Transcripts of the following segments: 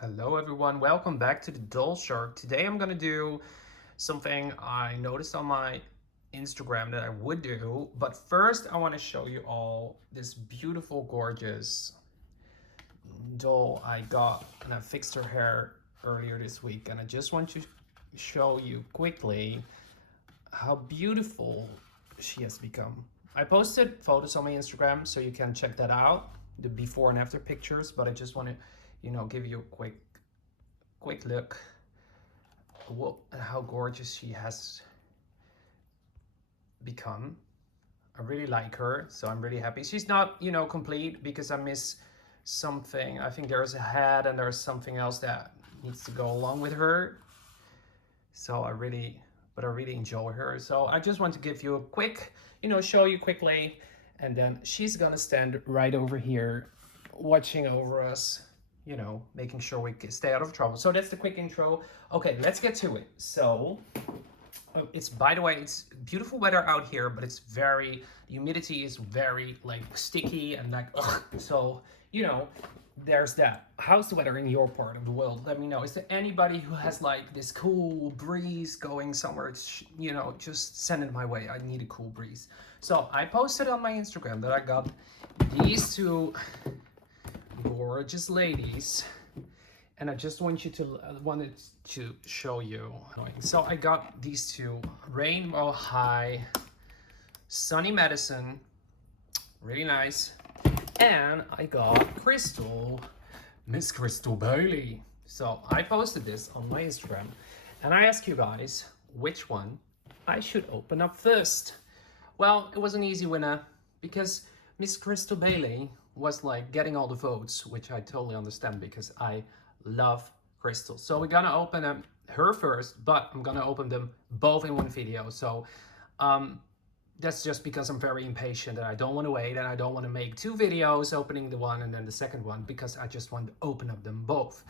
Hello everyone, welcome back to the TheDollShark. Today I'm gonna do something I noticed on my Instagram that I would do, but first I want to show you all this beautiful, gorgeous doll I got, and I fixed her hair earlier this week, and I just want to show you quickly how beautiful she has become. I posted photos on my Instagram, so you can check that out, the before and after pictures, but I just want to, give you a quick look at how gorgeous she has become. I really like her, so I'm really happy. She's not, complete because I miss something. I think there's a head and there's something else that needs to go along with her. So I really enjoy her. So I just want to give you a quick, show you quickly, and then she's gonna stand right over here watching over us, making sure we stay out of trouble. So that's the quick intro. Okay, let's get to it. So by the way, it's beautiful weather out here, but the humidity is very like sticky and like, ugh. So, there's that. How's the weather in your part of the world? Let me know. Is there anybody who has like this cool breeze going somewhere? Just send it my way. I need a cool breeze. So I posted on my Instagram that I got these two gorgeous ladies, and I just wanted to show you. So I got these two Rainbow High Sunny Madison, really nice, and I got Miss Krystal Bailey. So I posted this on my Instagram, and I asked you guys which one I should open up first. Well, it was an easy winner because Miss Krystal Bailey was like getting all the votes, which I totally understand because I love Krystal. So we're gonna open her first, but I'm gonna open them both in one video. So that's just because I'm very impatient and I don't want to wait, and I don't want to make two videos opening the one and then the second one, because I just want to open up them both.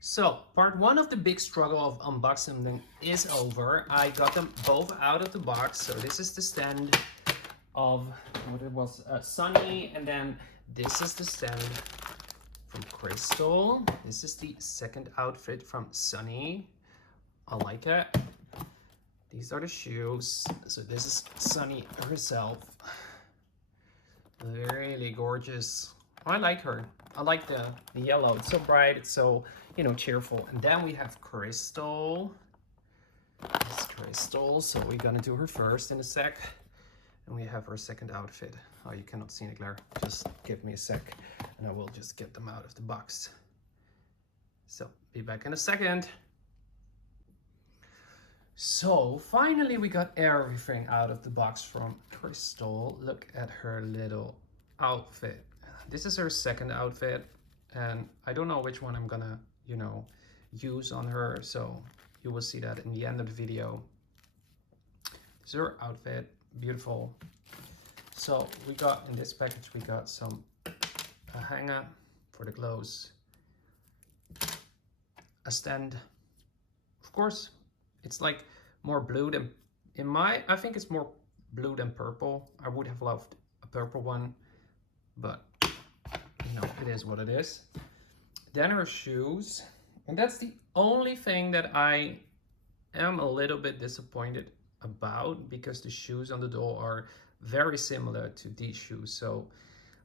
So part one of the big struggle of unboxing them is over. I got them both out of the box. So this is the stand of what it was, Sunny, and then this is the stand from Krystal. This is the second outfit from Sunny. I like it. These are the shoes. So this is Sunny herself. Really gorgeous. I like her. I like the yellow. It's so bright. It's so, cheerful. And then we have Krystal. This Krystal. So we're gonna do her first in a sec. And we have her second outfit. Oh, you cannot see it, Claire. Just give me a sec and I will just get them out of the box. So be back in a second. So finally we got everything out of the box from Krystal. Look at her little outfit. This is her second outfit, and I don't know which one I'm gonna, use on her. So you will see that in the end of the video. This is her outfit, beautiful. So we got in this package, we got a hanger for the clothes, a stand, of course. It's like more blue than I think it's more blue than purple. I would have loved a purple one, but it is what it is. Then her shoes, and that's the only thing that I am a little bit disappointed about, because the shoes on the doll are very similar to these shoes. So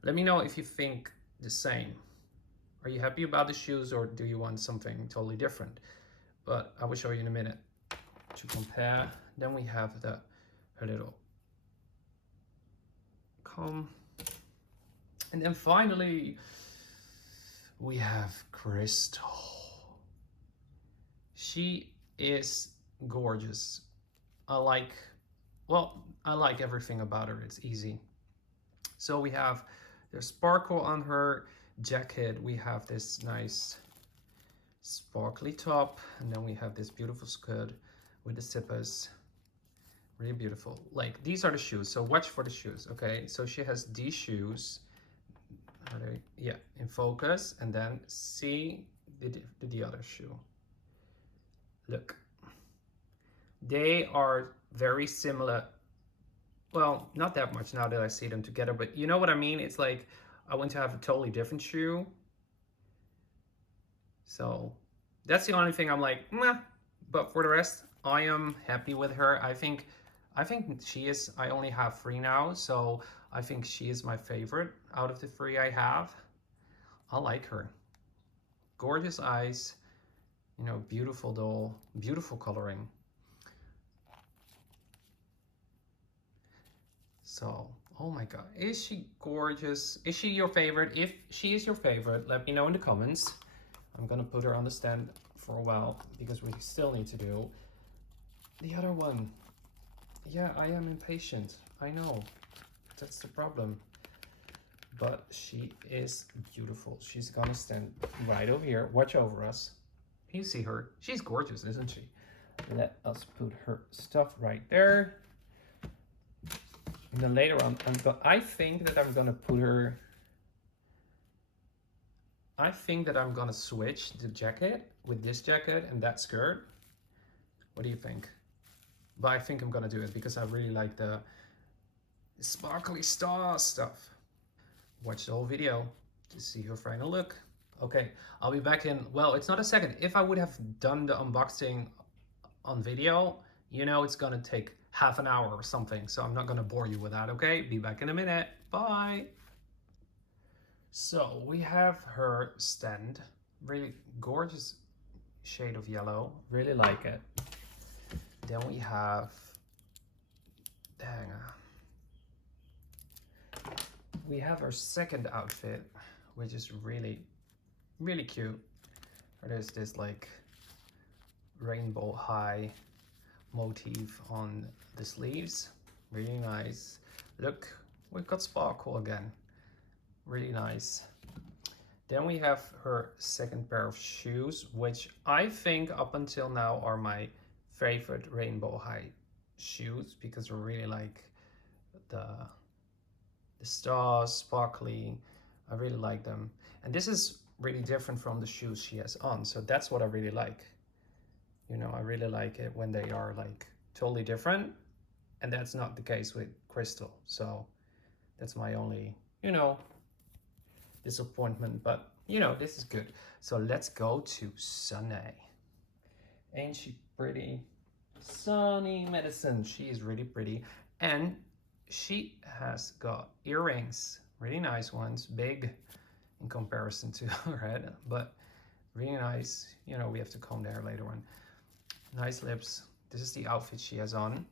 let me know if you think the same. Are you happy about the shoes, or do you want something totally different? But I will show you in a minute to compare. Then we have her little comb, and then finally we have Krystal. She is gorgeous. I like everything about her. It's easy. So we have the sparkle on her jacket. We have this nice sparkly top, and then we have this beautiful skirt with the zippers. Really beautiful. Like, these are the shoes, so watch for the shoes. Okay, so she has these shoes. Are they? Yeah, in focus. And then see the other shoe. Look, they are very similar. Well, not that much now that I see them together, but you know what I mean. It's like I want to have a totally different shoe. So that's the only thing I'm like, meh. But for the rest, I am happy with her. I think she is. I only have 3 now, so I think she is my favorite out of the 3 I have. I like her. Gorgeous eyes, you know, beautiful doll, beautiful coloring. So, oh my god, is she gorgeous? Is she your favorite? If she is your favorite, let me know in the comments. I'm gonna put her on the stand for a while because we still need to do the other one. Yeah, I am impatient. I know. That's the problem. But she is beautiful. She's gonna stand right over here. Watch over us. You see her. She's gorgeous, isn't she? Let us put her stuff right there. And then later on, I think that I'm gonna put her. I think that I'm gonna switch the jacket with this jacket and that skirt. What do you think? But I think I'm gonna do it because I really like the sparkly star stuff. Watch the whole video to see her final look. Okay, I'll be back in, well, it's not a second. If I would have done the unboxing on video, you know it's gonna take half an hour or something, so I'm not gonna bore you with that, okay? Be back in a minute. Bye. So we have her stand. Really gorgeous shade of yellow. Really like it. Then we have, dang, we have our second outfit, which is really, really cute. There's this like rainbow high motif on the sleeves. Really nice. Look, we've got sparkle again. Really nice. Then we have her second pair of shoes, which I think up until now are my favorite rainbow high shoes because I really like the stars, sparkly. I really like them. And this is really different from the shoes she has on. So that's what I really like. You know, I really like it when they are like totally different. And that's not the case with Krystal. So that's my only, you know, disappointment. But, you know, this is good. So let's go to Sunny. Ain't she pretty? Sunny Madison. She is really pretty. And she has got earrings. Really nice ones. Big in comparison to her head. But really nice. You know, we have to comb the hair later on. Nice lips. This is the outfit she has on.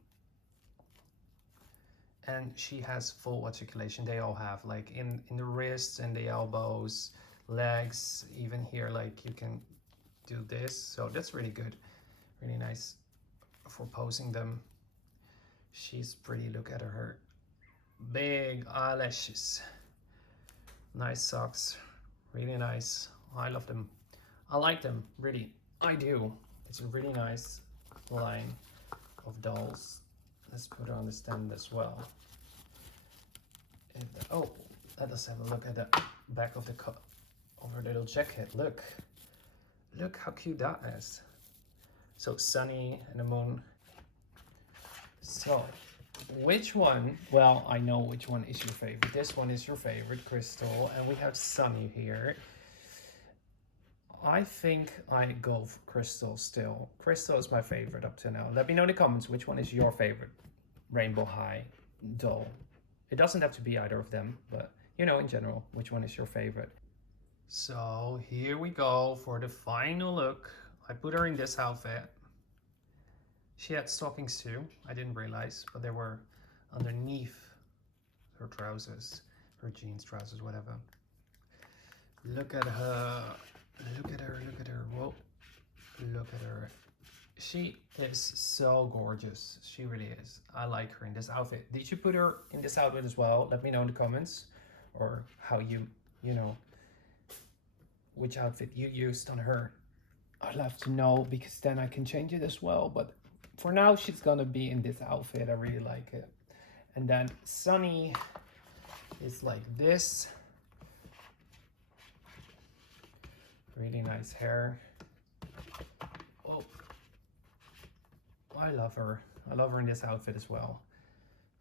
And she has full articulation. They all have, like in the wrists and the elbows, legs, even here, like you can do this. So that's really good. Really nice for posing them. She's pretty. Look at her. Big eyelashes. Nice socks. Really nice. I love them. I like them, really. I do. It's a really nice line of dolls. Let's put her on the stand as well. And, oh, let us have a look at the back of the of her little jacket. Look how cute that is. So sunny and the moon. So, which one? Well, I know which one is your favorite. This one is your favorite, Krystal, and we have Sunny here. I think I go for Krystal still. Krystal is my favorite up to now. Let me know in the comments which one is your favorite Rainbow High doll. It doesn't have to be either of them, but you know, in general, which one is your favorite. So here we go for the final look. I put her in this outfit. She had stockings too, I didn't realize, but they were underneath her trousers, her jeans trousers, whatever. Look at her. Look at her, look at her, whoa, look at her. She is so gorgeous, she really is. I like her in this outfit. Did you put her in this outfit as well? Let me know in the comments, or how you know, which outfit you used on her. I'd love to know, because then I can change it as well, but for now she's gonna be in this outfit. I really like it. And then Sunny is like this. Really nice hair. Oh, I love her. I love her in this outfit as well.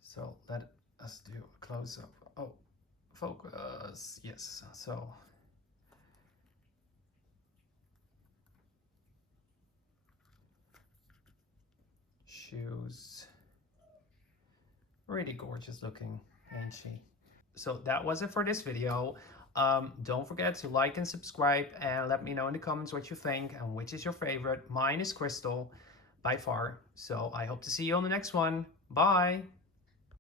So let us do a close-up. Oh, focus. Yes. So shoes. Really gorgeous looking, ain't she? So that was it for this video. Don't forget to like and subscribe and let me know in the comments what you think and which is your favorite. Mine is Krystal by far. So I hope to see you on the next one. Bye.